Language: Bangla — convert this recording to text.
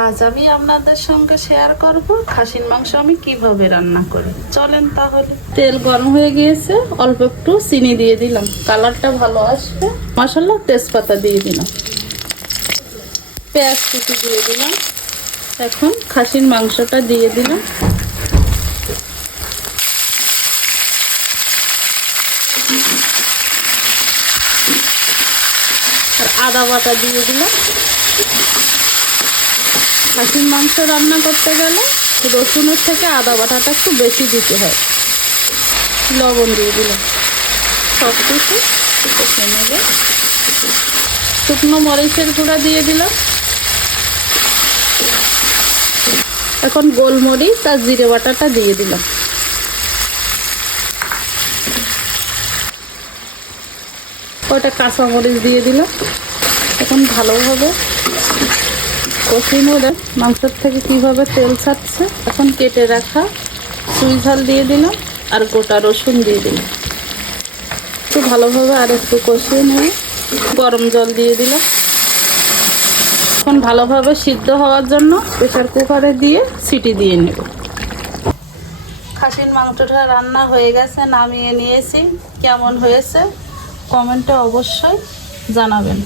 আজ আমি আপনাদের সঙ্গে শেয়ার করব খাসির মাংস আমি কিভাবে রান্না করি। চলেন তাহলে। তেল গরম হয়ে গিয়েছে, অল্প একটু চিনি দিয়ে দিলাম, কালারটা ভালো আসবে। মশলা তেজপাতা দিয়ে দিলাম, পেঁয়াজ কুচি দিয়ে দিলাম। এখন খাসির মাংসটা দিয়ে দিলাম। আর আদা বাটা দিয়ে দিলাম। খাসির মাংস রান্না করতে গেলে রসুনের থেকে আদা বাটাটা একটু বেশি দিতে হয়। লবণ দিয়ে দিলাম, সব কিছু কষে নেবে। শুকনো মরিচের গুঁড়া দিয়ে দিলাম। এখন গোলমরিচ আর জিরে বাটাটা দিয়ে দিলাম। কয়টা কাঁচামরিচ দিয়ে দিলাম। এখন ভালোভাবে কষিয়ে নেব। মাংসের থেকে কিভাবে তেল ছাড়ছে। এখন কেটে রাখা চুই ঝাল দিয়ে দিলাম আর গোটা রসুন দিয়ে দিলাম। একটু ভালোভাবে আর একটু কষিয়ে নেব। গরম জল দিয়ে দিলাম। এখন ভালোভাবে সিদ্ধ হওয়ার জন্য প্রেসার কুকারে দিয়ে সিটি দিয়ে নেব। খাসির মাংসটা রান্না হয়ে গেছে, নামিয়ে নিয়েছি। কেমন হয়েছে কমেন্টে অবশ্যই জানাবেন।